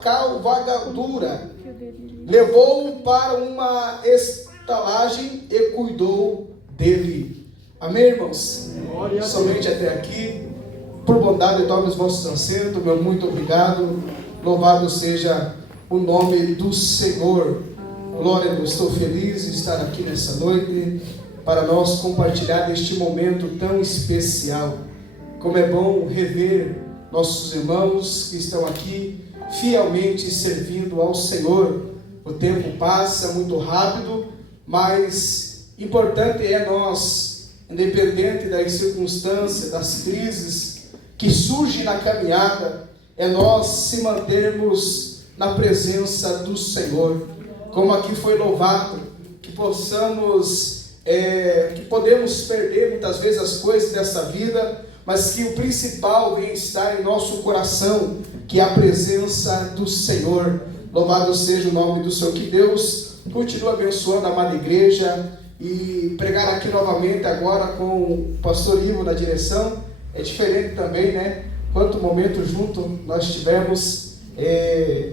cavalgadura, levou-o para uma estalagem e cuidou dele. Amém, irmãos? Somente até aqui. Por bondade, tome os vossos assentos. Meu muito obrigado. Louvado seja o nome do Senhor. Glória a Deus. Estou feliz de estar aqui nessa noite para nós compartilhar este momento tão especial. Como é bom rever nossos irmãos que estão aqui fielmente servindo ao Senhor. O tempo passa muito rápido, mas importante é nós, independente das circunstâncias, das crises que surgem na caminhada, é nós se mantermos na presença do Senhor. Como aqui foi louvado, que podemos perder muitas vezes as coisas dessa vida, mas que o principal vem estar em nosso coração, que é a presença do Senhor. Louvado seja o nome do Senhor. Que Deus continue abençoando a amada igreja, e pregar aqui novamente agora com o pastor Ivo na direção. É diferente também, né? Quanto momento junto nós estivemos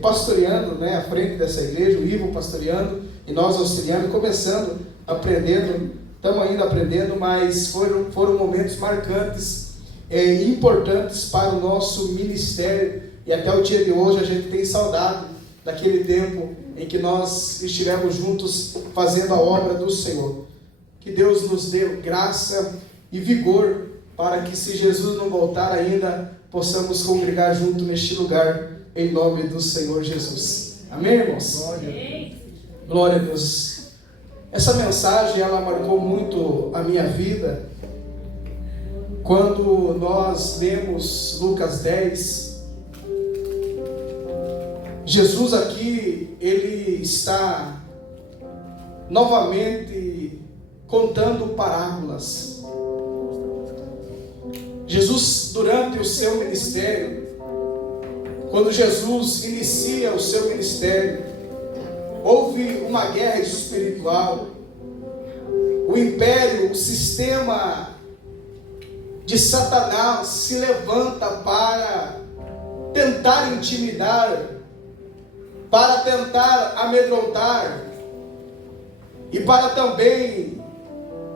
pastoreando, né, à frente dessa igreja, o Ivo pastoreando e nós auxiliando, começando, aprendendo. Estamos ainda aprendendo, mas foram momentos marcantes e importantes para o nosso ministério, e até o dia de hoje a gente tem saudade daquele tempo em que nós estivemos juntos fazendo a obra do Senhor. Que Deus nos dê graça e vigor para que, se Jesus não voltar ainda, possamos congregar junto neste lugar, em nome do Senhor Jesus. Amém, irmãos? Glória a Deus. Essa mensagem, ela marcou muito a minha vida. Quando nós lemos Lucas 10, Jesus aqui, ele está novamente contando parábolas. Jesus, durante o seu ministério, quando Jesus inicia o seu ministério, houve uma guerra espiritual. O império, o sistema de Satanás se levanta para tentar intimidar, para tentar amedrontar e para também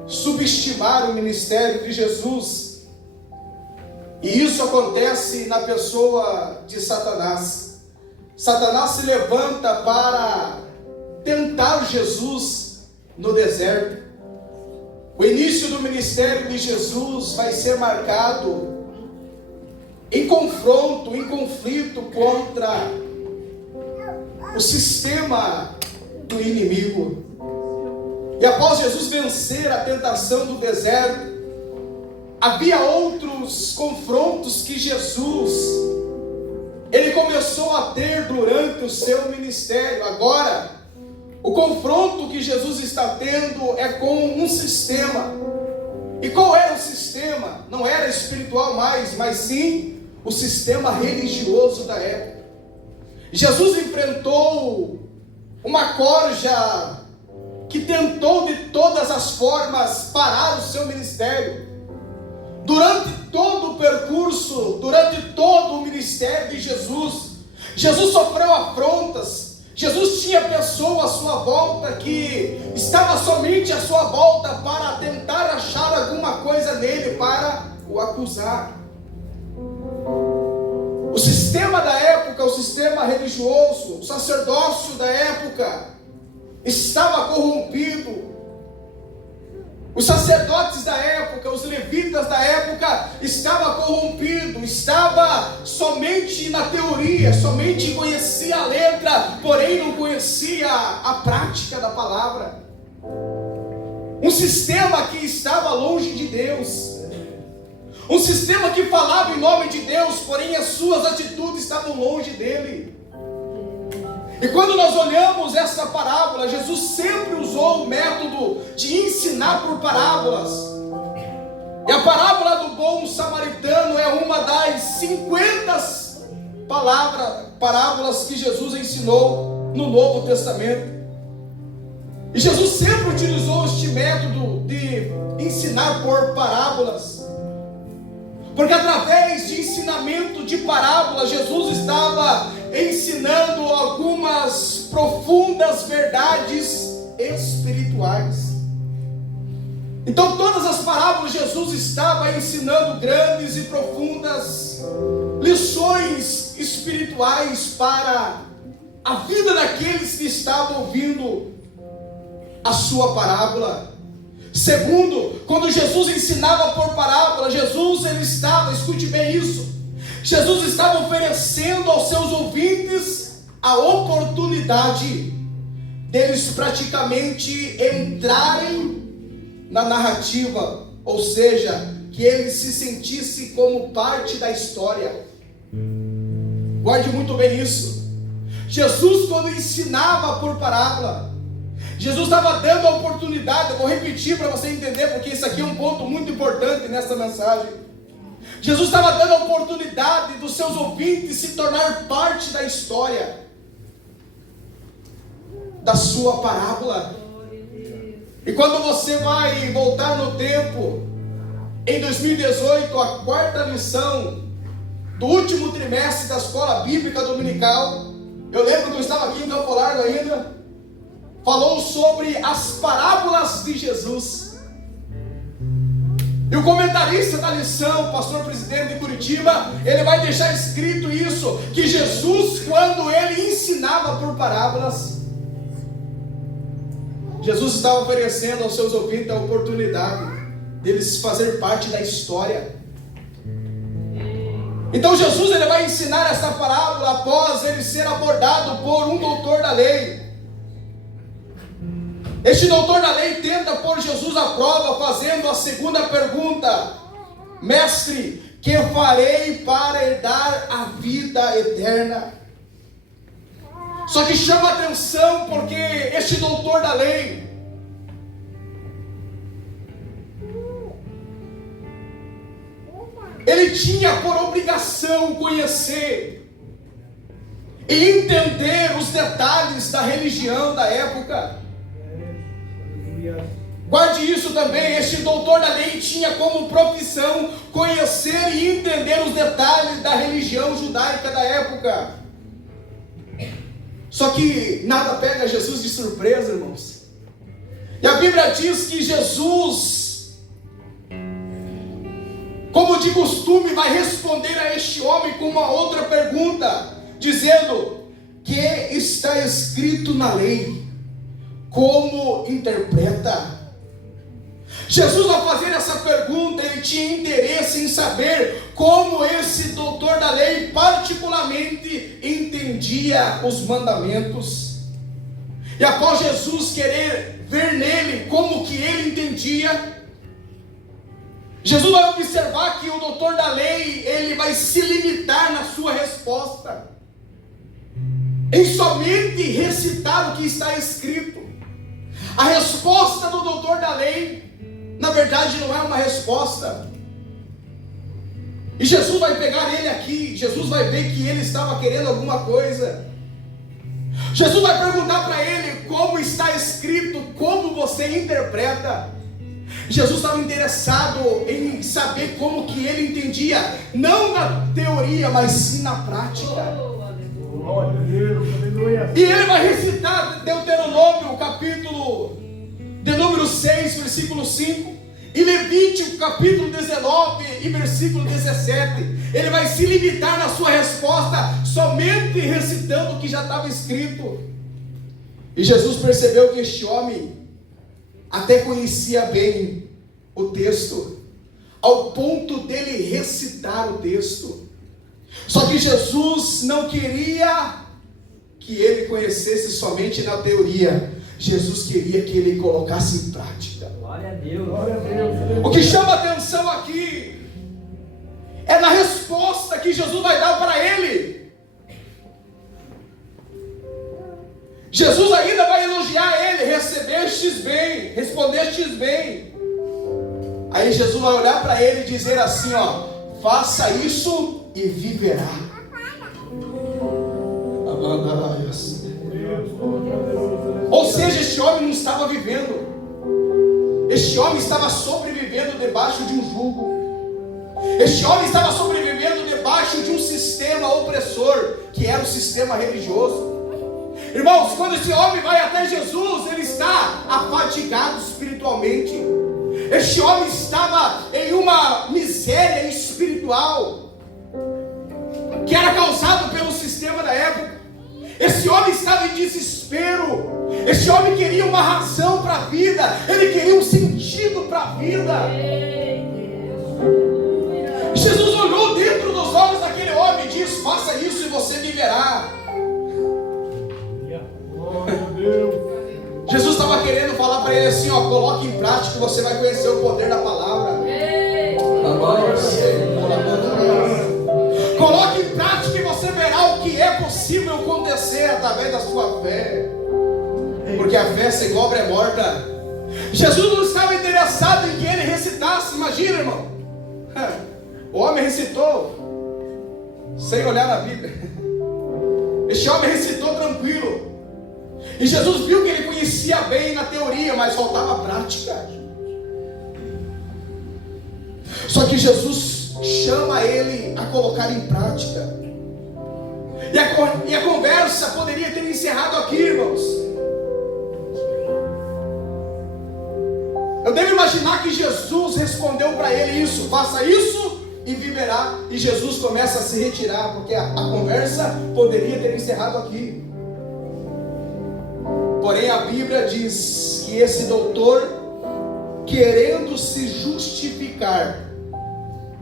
subestimar o ministério de Jesus. E isso acontece na pessoa de Satanás. Satanás se levanta para tentar Jesus no deserto. O início do ministério de Jesus vai ser marcado em confronto, em conflito contra o sistema do inimigo. E após Jesus vencer a tentação do deserto, havia outros confrontos que Jesus, ele começou a ter durante o seu ministério. Agora, o confronto que Jesus está tendo é com um sistema. E qual era o sistema? Não era espiritual mais, mas sim o sistema religioso da época. Jesus enfrentou uma corja que tentou de todas as formas parar o seu ministério. Durante todo o percurso, durante todo o ministério de Jesus, Jesus sofreu afrontas. Jesus tinha pessoas à sua volta que estava somente à sua volta para tentar achar alguma coisa nele para o acusar. O sistema da época, o sistema religioso, o sacerdócio da época estava corrompido. Os sacerdotes da época, os levitas da época estavam corrompidos, estava somente na teoria, somente conhecia a letra, porém não conhecia a prática da palavra. Um sistema que estava longe de Deus, um sistema que falava em nome de Deus, porém as suas atitudes estavam longe dele. E quando nós olhamos essa parábola, Jesus sempre usou o método de ensinar por parábolas. E a parábola do bom samaritano é uma das 50 parábolas que Jesus ensinou no Novo Testamento. E Jesus sempre utilizou este método de ensinar por parábolas. Porque através de ensinamento de parábolas, Jesus estava ensinando algumas profundas verdades espirituais. Então, todas as parábolas, Jesus estava ensinando grandes e profundas lições espirituais para a vida daqueles que estavam ouvindo a sua parábola. Segundo, quando Jesus ensinava por parábola, ele estava, escute bem isso, Jesus estava oferecendo aos seus ouvintes a oportunidade deles praticamente entrarem na narrativa, ou seja, que eles se sentissem como parte da história. Guarde muito bem isso. Jesus, quando ensinava por parábola, Jesus estava dando a oportunidade, eu vou repetir para você entender, porque isso aqui é um ponto muito importante nessa mensagem. Jesus estava dando a oportunidade dos seus ouvintes se tornar parte da história da sua parábola. E quando você vai voltar no tempo, em 2018, a quarta lição do último trimestre da escola bíblica dominical, eu lembro que eu estava aqui em Campo Largo ainda, falou sobre as parábolas de Jesus. E o comentarista da lição, o pastor presidente de Curitiba, ele vai deixar escrito isso, que Jesus, quando ele ensinava por parábolas, Jesus estava oferecendo aos seus ouvintes a oportunidade deles fazer parte da história. Então Jesus, ele vai ensinar essa parábola após ele ser abordado por um doutor da lei. Este doutor da lei tenta pôr Jesus à prova, fazendo a segunda pergunta: Mestre, que farei para herdar a vida eterna? Só que chama atenção porque este doutor da lei, ele tinha por obrigação conhecer e entender os detalhes da religião da época. Guarde isso também, este doutor da lei tinha como profissão conhecer e entender os detalhes da religião judaica da época. Só que nada pega Jesus de surpresa, irmãos. E a Bíblia diz que Jesus, como de costume, vai responder a este homem com uma outra pergunta, dizendo: que está escrito na lei? Como interpreta? Jesus, ao fazer essa pergunta, ele tinha interesse em saber como esse doutor da lei particularmente entendia os mandamentos. E após Jesus querer ver nele como que ele entendia, Jesus vai observar que o doutor da lei, ele vai se limitar na sua resposta em somente recitar o que está escrito. A resposta do doutor da lei, na verdade, não é uma resposta. E Jesus vai pegar ele aqui, Jesus vai ver que ele estava querendo alguma coisa. Jesus vai perguntar para ele como está escrito, como você interpreta. Jesus estava interessado em saber como que ele entendia, não na teoria, mas sim na prática. E ele vai recitar Deuteronômio, capítulo de número 6, versículo 5, e Levítico, capítulo 19 e versículo 17. Ele vai se limitar na sua resposta somente recitando o que já estava escrito. E Jesus percebeu que este homem até conhecia bem o texto, ao ponto dele recitar o texto. Só que Jesus não queria que ele conhecesse somente na teoria. Jesus queria que ele colocasse em prática. Glória a Deus, glória a Deus. O que chama atenção aqui é na resposta que Jesus vai dar para ele. Jesus ainda vai elogiar ele: recebestes bem, respondestes bem. Aí Jesus vai olhar para ele e dizer assim, ó: faça isso e viverá. Ou seja, este homem não estava vivendo, este homem estava sobrevivendo debaixo de um jugo, este homem estava sobrevivendo debaixo debaixo de um sistema opressor, que era o sistema religioso. Irmãos, quando esse homem vai até Jesus, ele está afadigado espiritualmente. Este homem estava em uma miséria espiritual, que era causado pelo sistema da época. Esse homem estava em desespero. Esse homem queria uma razão para a vida. Ele queria um sentido para a vida. Jesus olhou dentro dos olhos daquele homem e disse: faça isso e você viverá. Jesus estava querendo falar para ele assim: ó, coloque em prática e você vai conhecer o poder da palavra. Coloque em prática e você verá o que é possível acontecer através da sua fé. Porque a fé sem obra é morta. Jesus não estava interessado em que ele recitasse. Imagina, irmão, o homem recitou sem olhar na Bíblia. Este homem recitou tranquilo. E Jesus viu que ele conhecia bem na teoria, mas faltava prática. Só que Jesus chama ele a colocar em prática. E a conversa poderia ter encerrado aqui, irmãos. Eu devo imaginar que Jesus respondeu para ele isso: faça isso e viverá. E Jesus começa a se retirar, porque a conversa poderia ter encerrado aqui. Porém a Bíblia diz que esse doutor, querendo se justificar,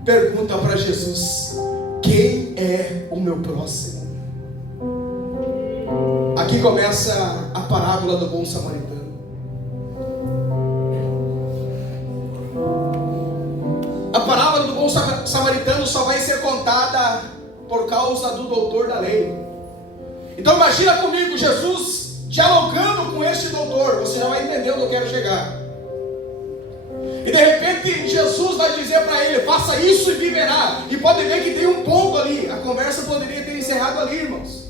pergunta para Jesus: quem é o meu próximo? Aqui começa a parábola do bom samaritano. A parábola do bom samaritano só vai ser contada por causa do doutor da lei. Então imagina comigo Jesus dialogando com este doutor. Você já vai entender onde eu quero chegar. E de repente Jesus vai dizer para ele: faça isso e viverá. E pode ver que tem um ponto ali. A conversa poderia ter encerrado ali, irmãos.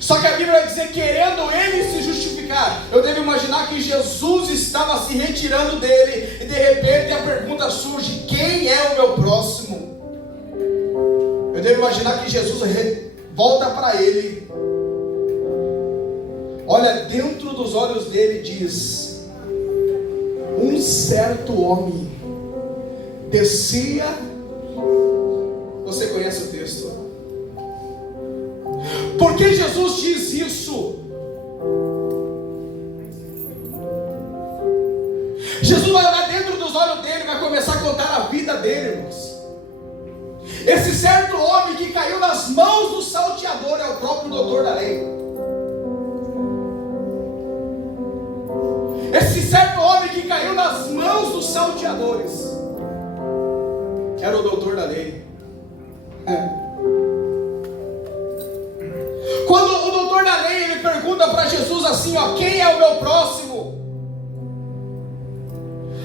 Só que a Bíblia vai dizer: querendo ele se justificar. Eu devo imaginar que Jesus estava se retirando dele. E de repente a pergunta surge: quem é o meu próximo? Eu devo imaginar que Jesus volta para ele, olha dentro dos olhos dele e diz: um certo homem descia. Você conhece o texto? Por que Jesus diz isso? Jesus vai olhar dentro dos olhos dele e vai começar a contar a vida dele, irmãos. Esse certo homem que caiu nas mãos do salteador é o próprio doutor da lei. Esse certo homem que caiu nas mãos dos salteadores era o doutor da lei. Quando o doutor da lei ele pergunta para Jesus assim: ó, quem é o meu próximo?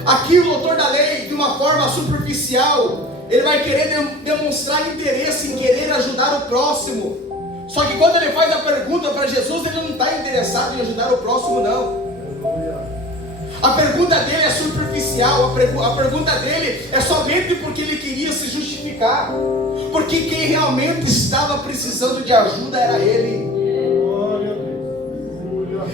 Aqui o doutor da lei, de uma forma superficial, ele vai querer demonstrar interesse em querer ajudar o próximo. Só que quando ele faz a pergunta para Jesus, ele não está interessado em ajudar o próximo, não. A pergunta dele é superficial. A pergunta dele é somente porque ele queria se justificar. Porque quem realmente estava precisando de ajuda era ele.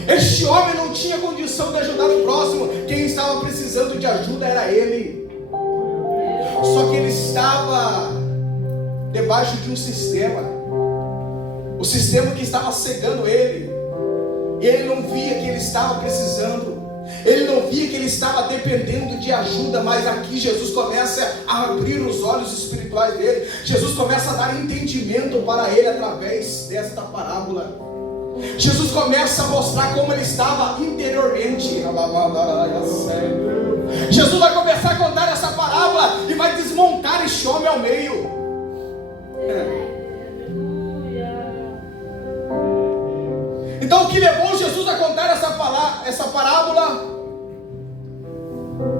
Este homem não tinha condição de ajudar o próximo. Quem estava precisando de ajuda era ele. Só que ele estava debaixo de um sistema. O sistema que estava cegando ele. E ele não via que ele estava precisando. Ele não via que ele estava dependendo de ajuda. Mas aqui Jesus começa a abrir os olhos espirituais dele. Jesus começa a dar entendimento para ele através desta parábola. Jesus começa a mostrar como ele estava interiormente. Jesus vai começar a contar essa parábola e vai desmontar este homem ao meio. Então o que levou Jesus a contar essa parábola?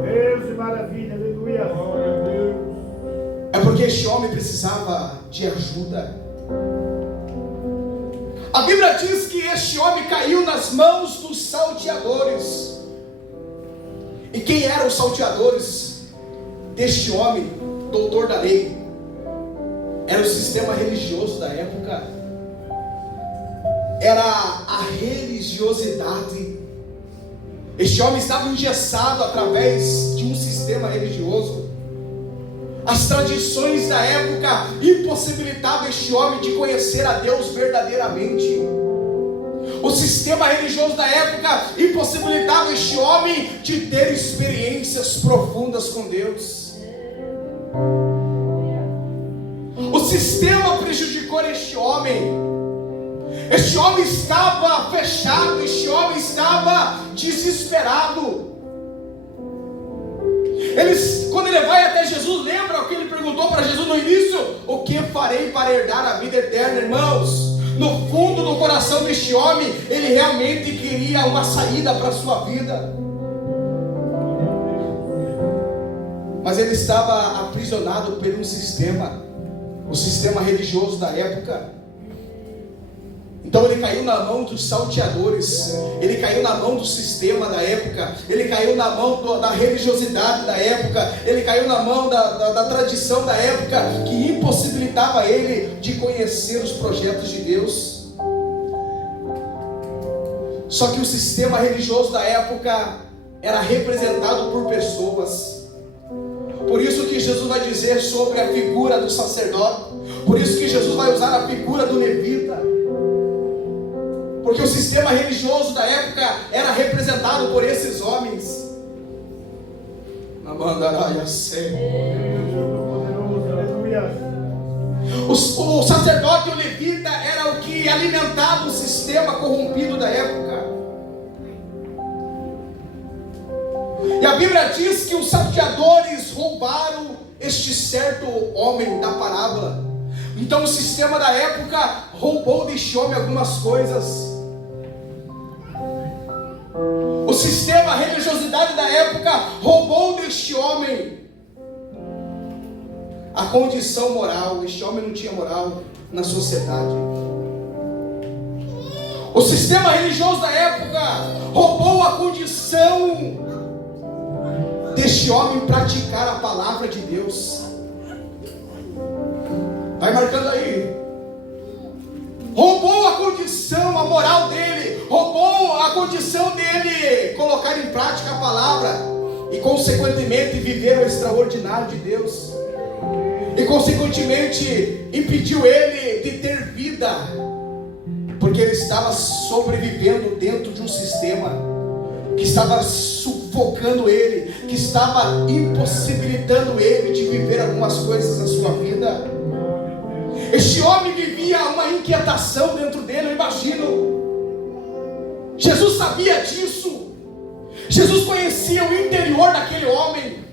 Deus de maravilha, aleluia. É porque este homem precisava de ajuda. A Bíblia diz que este homem caiu nas mãos dos salteadores. E quem eram os salteadores deste homem, doutor da lei? era o sistema religioso da época, era a religiosidade. Este homem estava engessado através de um sistema religioso. As tradições da época impossibilitavam este homem de conhecer a Deus verdadeiramente. O sistema religioso da época impossibilitava este homem de ter experiências profundas com Deus. O sistema prejudicou este homem. Este homem estava fechado, este homem estava desesperado. Quando ele vai até Jesus, lembra o que ele perguntou para Jesus no início? O que farei para herdar a vida eterna, irmãos? No fundo do coração deste homem, ele realmente queria uma saída para a sua vida. Mas ele estava aprisionado por um sistema, o sistema religioso da época. Então ele caiu na mão dos salteadores, ele caiu na mão do sistema da época, ele caiu na mão da religiosidade da época, ele caiu na mão da tradição da época, que impossibilitava ele de conhecer os projetos de Deus. Só que o sistema religioso da época era representado por pessoas. Por isso que Jesus vai dizer sobre a figura do sacerdote, por isso que Jesus vai usar a figura do levita. Porque o sistema religioso da época era representado por esses homens. O sacerdote e o levita era o que alimentava o sistema corrompido da época. E a Bíblia diz que os salteadores roubaram este certo homem da parábola. Então o sistema da época roubou deste homem algumas coisas. O sistema, a religiosidade da época roubou deste homem a condição moral. Este homem não tinha moral na sociedade. O sistema religioso da época roubou a condição deste homem praticar a palavra de Deus. Vai marcando aí. Roubou a condição, a moral dele, roubou a condição dele colocar em prática a palavra e consequentemente viver o extraordinário de Deus, e consequentemente impediu ele de ter vida, porque ele estava sobrevivendo dentro de um sistema que estava sufocando ele, que estava impossibilitando ele de viver algumas coisas na sua vida. Este homem vivia uma inquietação dentro dele, eu imagino. Jesus sabia disso. Jesus conhecia o interior daquele homem.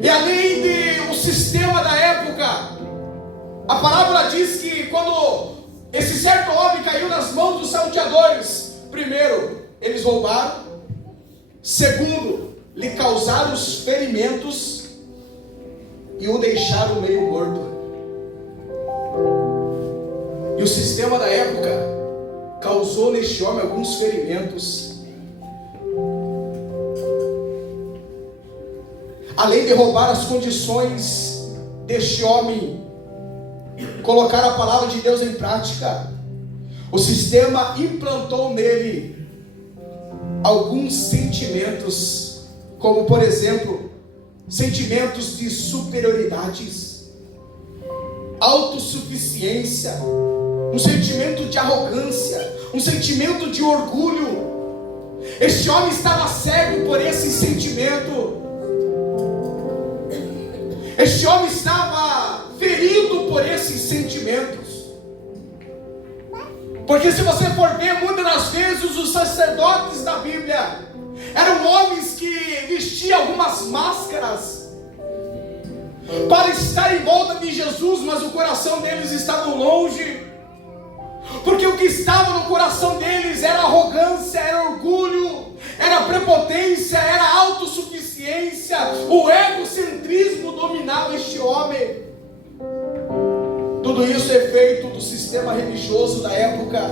E além do sistema da época, a parábola diz que quando esse certo homem caiu nas mãos dos salteadores, primeiro, eles roubaram. Segundo, lhe causaram os ferimentos e o deixaram meio morto. E o sistema da época causou neste homem alguns ferimentos. Além de roubar as condições deste homem colocar a palavra de Deus em prática, o sistema implantou nele alguns sentimentos, como por exemplo, sentimentos de superioridades, autossuficiência, um sentimento de arrogância, um sentimento de orgulho. Este homem estava cego por esse sentimento. Este homem estava ferido por esses sentimentos. Porque se você for ver, muitas das vezes os sacerdotes da Bíblia eram homens que vestiam algumas máscaras para estar em volta de Jesus, mas o coração deles estava longe. Porque o que estava no coração deles era arrogância, era orgulho, era prepotência, era autossuficiência. O egocentrismo dominava este homem. Tudo isso é feito do sistema religioso da época.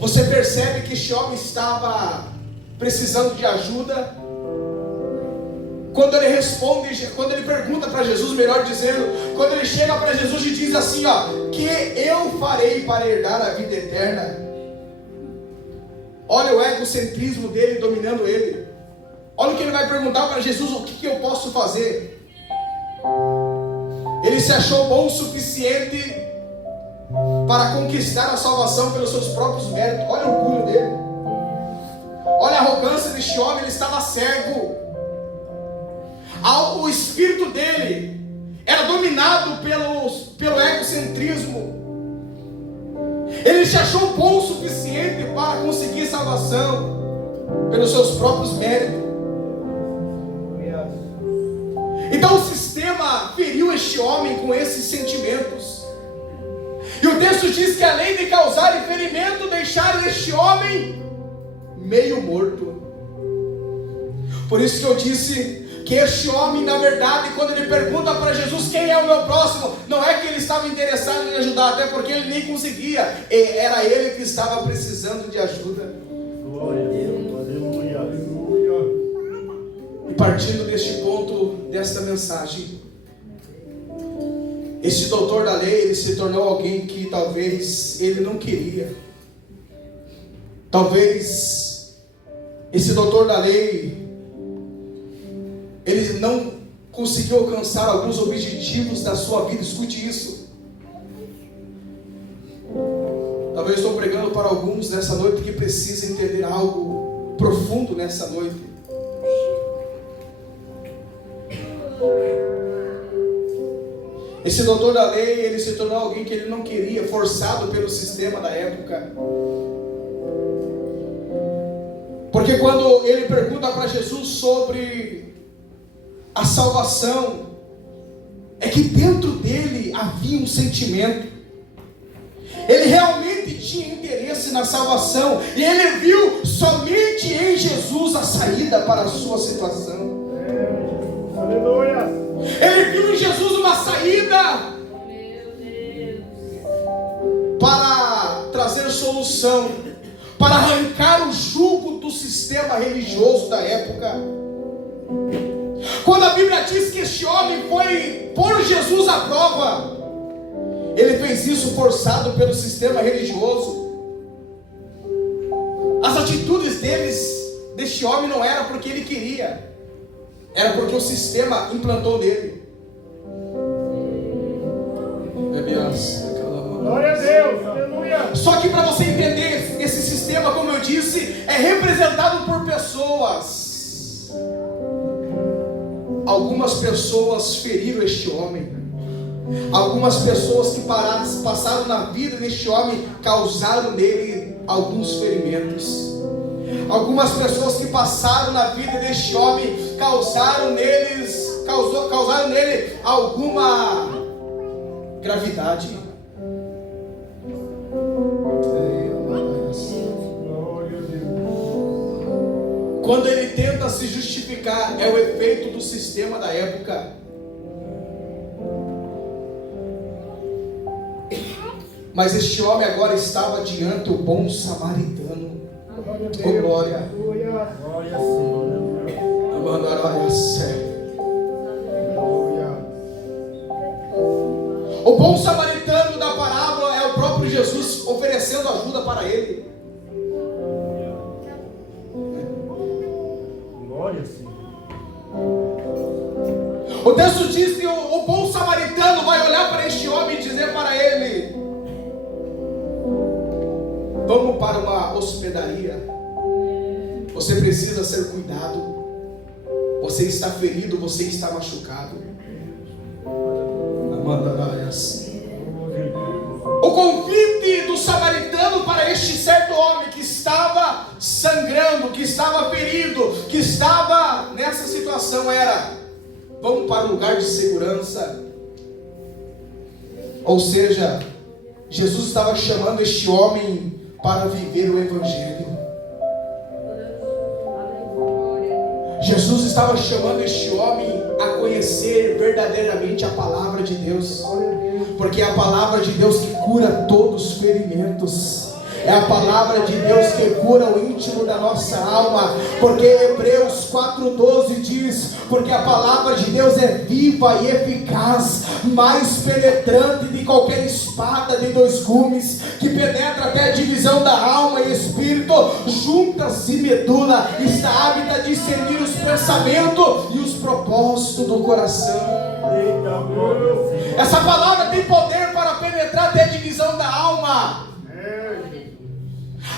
Você percebe que este homem estava precisando de ajuda. Quando ele responde, quando ele pergunta para Jesus, melhor dizendo, quando ele chega para Jesus e diz assim, ó, que eu farei para herdar a vida eterna. Olha o egocentrismo dele dominando ele. Olha o que ele vai perguntar para Jesus, o que eu posso fazer? Ele se achou bom o suficiente para conquistar a salvação pelos seus próprios méritos. Olha o orgulho dele. Olha a arrogância deste homem, ele estava cego. O espírito dele era dominado pelo egocentrismo. Ele se achou bom o suficiente para conseguir salvação pelos seus próprios méritos. Então o sistema feriu este homem com esses sentimentos. E o texto diz que além de causar ferimento, deixaram este homem meio morto. Por isso que eu disse que este homem, na verdade, quando ele pergunta para Jesus quem é o meu próximo, não é que ele estava interessado em ajudar, até porque ele nem conseguia, era ele que estava precisando de ajuda. Glória a Deus, aleluia, aleluia. E partindo deste ponto, desta mensagem, este doutor da lei, ele se tornou alguém que talvez ele não queria. Talvez esse doutor da lei, ele não conseguiu alcançar alguns objetivos da sua vida. Escute isso. Talvez eu estou pregando para alguns nessa noite que precisam entender algo profundo nessa noite. Esse doutor da lei, ele se tornou alguém que ele não queria, forçado pelo sistema da época. Porque quando ele pergunta para Jesus sobre a salvação, é que dentro dele havia um sentimento. Ele realmente tinha interesse na salvação, e ele viu somente em Jesus a saída para a sua situação. Aleluia. Ele viu em Jesus uma saída para trazer solução, para arrancar o jugo do sistema religioso da época. Quando a Bíblia diz que este homem foi pôr Jesus à prova, ele fez isso forçado pelo sistema religioso. As atitudes deste homem não era porque ele queria, era porque o sistema implantou nele. Glória a Deus, aleluia. Só que para você entender, esse sistema, como eu disse, é representado por pessoas. Algumas pessoas feriram este homem. Algumas pessoas que passaram na vida deste homem causaram nele alguns ferimentos. Algumas pessoas que passaram na vida deste homem causaram nele alguma gravidade. Quando ele tenta se justificar, é o efeito do sistema da época. Mas este homem agora estava diante do bom samaritano. Oh, glória. Glória a O bom samaritano da parábola é o próprio Jesus oferecendo ajuda para ele. Glória, Senhor. O texto diz que o bom samaritano vai olhar para este homem e dizer para ele: vamos para uma hospedaria. Você precisa ser cuidado. Você está ferido, você está machucado. O convite do samaritano para este certo homem que estava sangrando, que estava ferido, que estava nessa situação era: vamos para um lugar de segurança. Ou seja, Jesus estava chamando este homem para viver o Evangelho. Jesus estava chamando este homem a conhecer verdadeiramente a palavra de Deus, porque é a palavra de Deus que cura todos os ferimentos, É a palavra de Deus que cura o íntimo da nossa alma, porque Hebreus 4:12 diz: porque a palavra de Deus é viva e eficaz, mais penetrante de qualquer espada de 2 gumes, que penetra até a divisão da alma e espírito, juntas e medula, está apta a discernir os pensamentos e os propósitos do coração. Essa palavra tem poder para penetrar até a divisão da alma.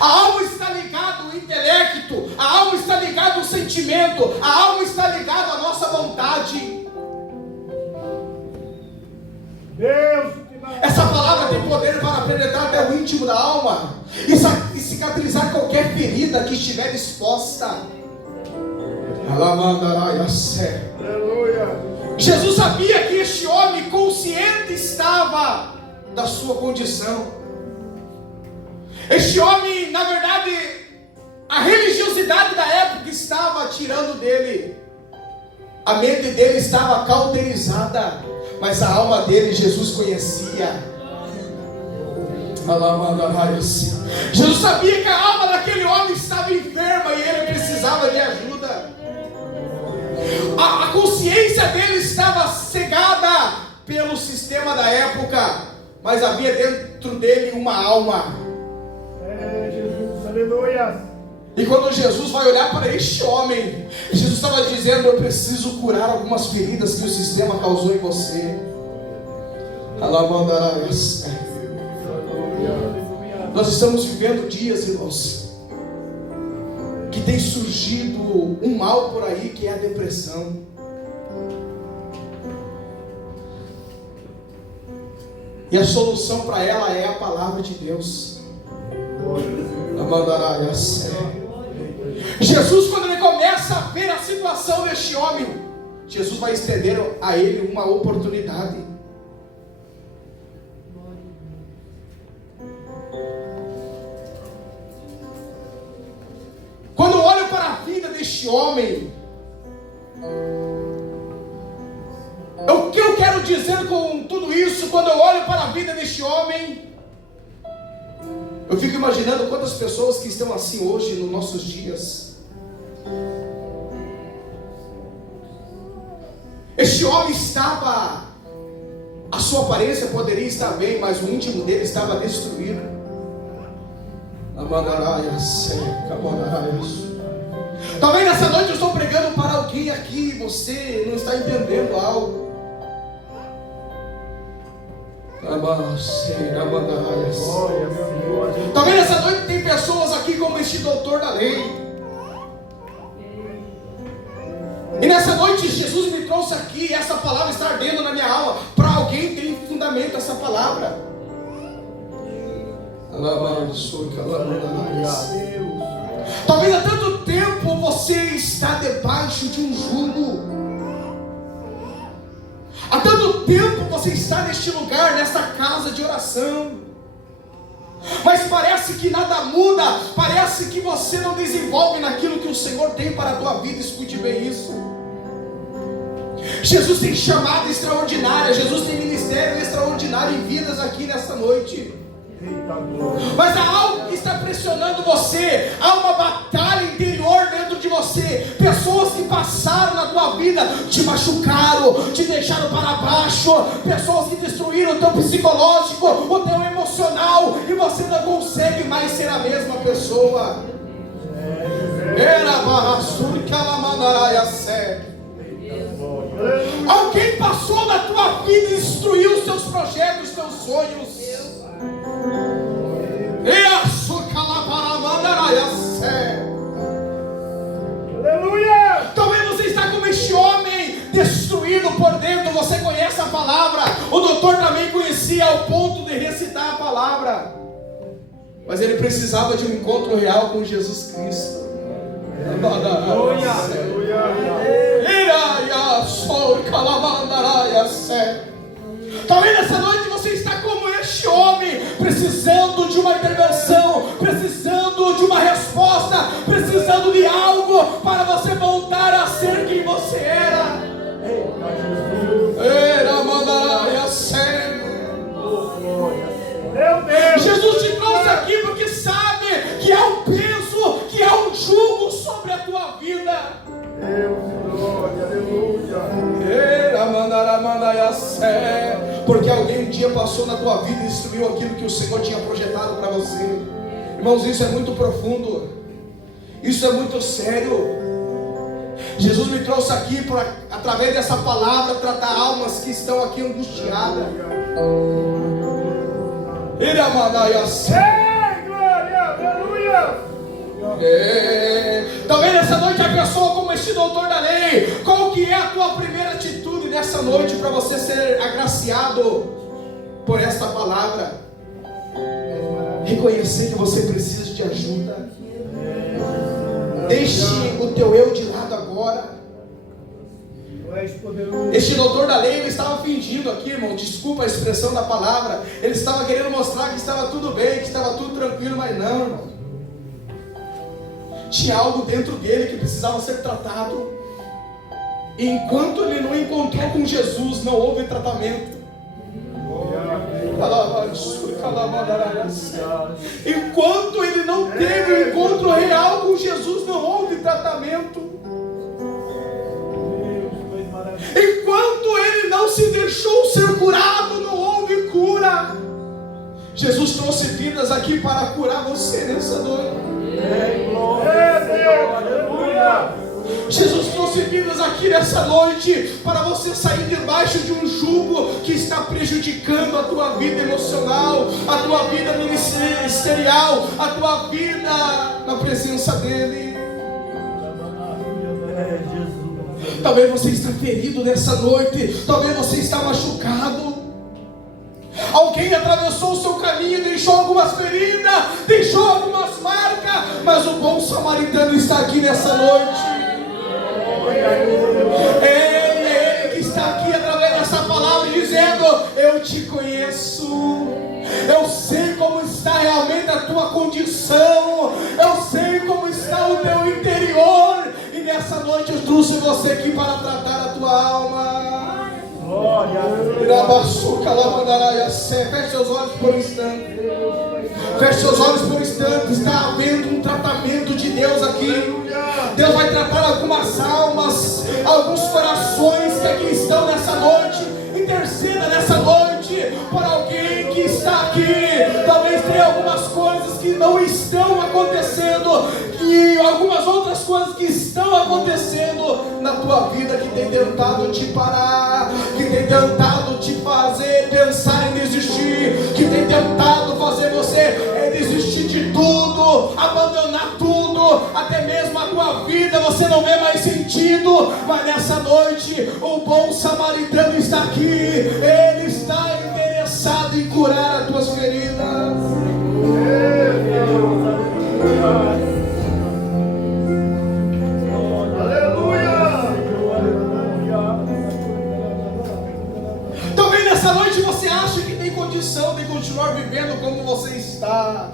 A alma está ligada ao intelecto, a alma está ligada ao sentimento, a alma está ligada à nossa vontade. Essa palavra tem poder para penetrar até o íntimo da alma e cicatrizar qualquer ferida que estiver exposta. Jesus sabia que este homem consciente estava da sua condição. Este homem, na verdade, a religiosidade da época estava tirando dele. A mente dele estava cauterizada, mas a alma dele Jesus conhecia. Jesus sabia que a alma daquele homem estava enferma e ele precisava de ajuda. A consciência dele estava cegada pelo sistema da época, mas havia dentro dele uma alma. E quando Jesus vai olhar para este homem, Jesus estava dizendo: eu preciso curar algumas feridas que o sistema causou em você. Nós estamos vivendo dias, irmãos, que tem surgido um mal por aí, que é a depressão. E a solução para ela é a palavra de Deus. Jesus, quando ele começa a ver a situação deste homem, Jesus vai estender a ele uma oportunidade. Quando eu olho para a vida deste homem, o que eu quero dizer com tudo isso? Quando eu olho para a vida deste homem, eu fico imaginando quantas pessoas que estão assim hoje nos nossos dias. Este homem estava, a sua aparência poderia estar bem, mas o íntimo dele estava destruído. Talvez nessa noite eu estou pregando para alguém aqui e você não está entendendo algo. Talvez nessa noite tem pessoas aqui como este doutor da lei. E nessa noite Jesus me trouxe aqui, essa palavra está ardendo na minha alma. Para alguém tem fundamento essa palavra. Talvez há tanto tempo você está debaixo de um jugo. Há tanto tempo você está neste lugar, nesta casa de oração, mas parece que nada muda, parece que você não desenvolve naquilo que o Senhor tem para a tua vida. Escute bem isso. Jesus tem chamada extraordinária, Jesus tem ministério extraordinário em vidas aqui nesta noite. Mas há algo que está pressionando você, há uma batalha interior dentro de você. Pessoas que passaram na tua vida, te machucaram, te deixaram para baixo. Pessoas que destruíram o teu psicológico, o teu emocional, e você não consegue mais ser a mesma pessoa. Alguém passou na tua vida e destruiu os teus projetos, os teus sonhos. Aleluia! Talvez você está como este homem, destruído por dentro. Você conhece a palavra, o doutor também conhecia ao ponto de recitar a palavra, mas ele precisava de um encontro real com Jesus Cristo. Aleluia! Talvez nessa noite você está como este homem, precisando de uma intervenção, precisando de uma resposta, precisando de algo para você voltar a ser quem você era. Jesus te trouxe aqui porque sabe Porque alguém um dia passou na tua vida e destruiu aquilo que o Senhor tinha projetado para você. Irmãos, isso é muito profundo. Isso é muito sério. Jesus me trouxe aqui para, através dessa palavra, tratar almas que estão aqui angustiadas. Talvez nessa noite a pessoa, como este doutor da lei, qual que é a tua primeira atitude nessa noite para você ser agraciado por esta palavra? Reconhecer que você precisa de ajuda. Deixe o teu eu de lado agora. Este doutor da lei, ele estava fingindo aqui, irmão, desculpa a expressão da palavra, ele estava querendo mostrar que estava tudo bem, que estava tudo tranquilo, mas não, irmão. Tinha algo dentro dele que precisava ser tratado. E enquanto ele não encontrou com Jesus, não houve tratamento. Enquanto ele não teve um encontro real com Jesus, não houve tratamento. Enquanto ele não se deixou ser curado, não houve cura. Jesus trouxe vidas aqui para curar você nessa noite. Jesus trouxe vidas aqui nessa noite para você sair debaixo de um jugo que está prejudicando a tua vida emocional, a tua vida ministerial, a tua vida na presença dele. Talvez você está ferido nessa noite, talvez você está machucado. Alguém atravessou o seu caminho, deixou algumas feridas, deixou algumas marcas, mas o bom samaritano está aqui nessa noite. É Ele que está aqui através dessa palavra dizendo: eu te conheço, eu sei como está realmente a tua condição, eu sei como está o teu interior, e nessa noite eu trouxe você aqui para tratar a tua alma. Feche seus olhos por um instante. Feche seus olhos por um instante. Está havendo um tratamento de Deus aqui. Deus vai tratar algumas almas, alguns corações que aqui estão nessa noite. Interceda nessa noite por alguém que está aqui. Talvez tenha algumas coisas que não estão acontecendo, e algumas outras coisas que estão acontecendo na tua vida, que tem tentado te parar, que tem tentado te fazer pensar em desistir, que tem tentado fazer você desistir de tudo, abandonar tudo, até mesmo a tua vida você não vê mais sentido. Mas nessa noite o bom samaritano está aqui. Ele está interessado em curar as tuas feridas. Talvez nessa noite você acha que tem condição de continuar vivendo como você está.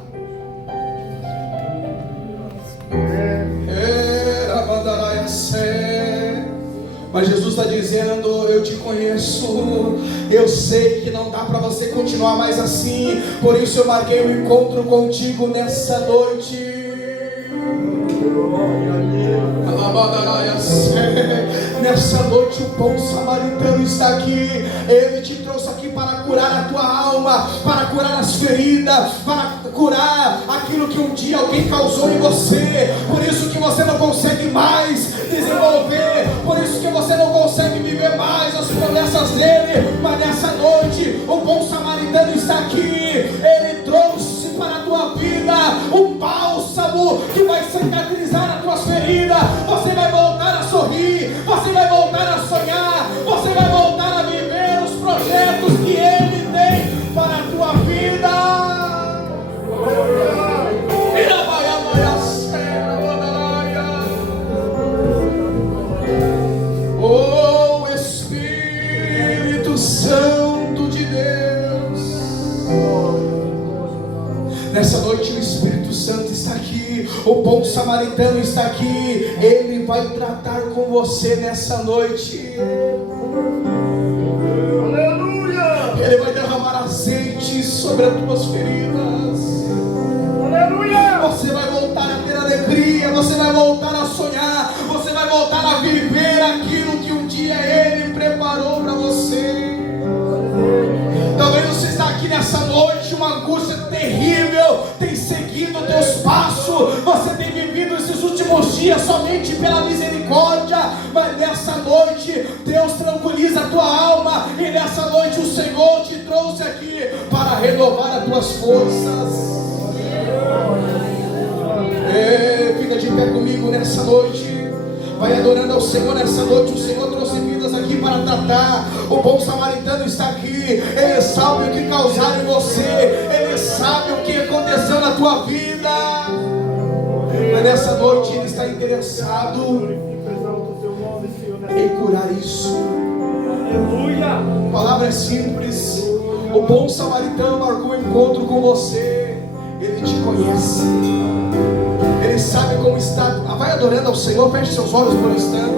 Mas Jesus está dizendo: eu te conheço, eu sei que não dá para você continuar mais assim, por isso eu marquei um encontro contigo nessa noite. Nessa noite o bom samaritano está aqui. Ele te trouxe aqui para curar a tua alma, para curar as feridas, para curar aquilo que um dia alguém causou em você. Por isso que você não consegue mais desenvolver, por isso que você não consegue viver mais as promessas dele. Mas nessa noite o bom samaritano está aqui. Ele trouxe para a tua vida um bálsamo que vai cicatrizar as tuas feridas. Você vai voltar a sorrir, você vai voltar a sonhar, você vai voltar a viver os projetos que ele tem para a tua vida. Oh Espírito Santo de Deus, nessa noite o Espírito Santo está aqui, o bom samaritano está aqui. Ele vai tratar com você nessa noite. Aleluia! Ele vai derramar azeite sobre as tuas feridas. Aleluia! Você vai voltar a ter alegria, você vai voltar a sonhar, você vai voltar a viver aquilo que um dia ele preparou para você. uma angústia terrível tem seguido os teus passos. Você tem vivido esses últimos dias somente pela misericórdia, mas nessa noite Deus tranquiliza a tua alma, e nessa noite o Senhor te trouxe aqui para renovar as tuas forças. Fica de pé comigo nessa noite. Vai adorando ao Senhor nessa noite. O Senhor trouxe vidas aqui para tratar. O bom samaritano está aqui. Ele sabe o que causaram em você. Ele sabe o que aconteceu na tua vida. Mas nessa noite Ele está interessado em curar isso. A palavra é simples. O bom samaritano marcou um encontro com você. Ele te conhece. Ele sabe como está. Vai adorando ao Senhor. Feche seus olhos por um instante.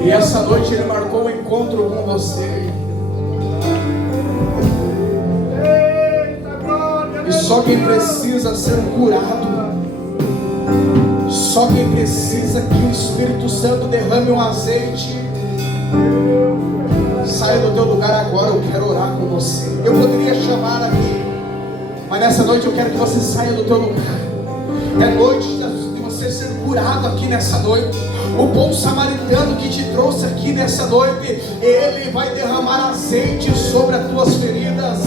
E essa noite Ele marcou um encontro com você. E só quem precisa ser curado, só quem precisa que o Espírito Santo derrame um azeite. Saia do teu lugar agora, eu quero orar com você. Eu poderia chamar aqui, mas nessa noite eu quero que você saia do teu lugar. É noite de você ser curado aqui nessa noite. O bom samaritano que te trouxe aqui nessa noite, ele vai derramar azeite sobre as tuas feridas.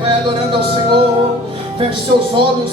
Vai adorando ao Senhor. Feche seus olhos.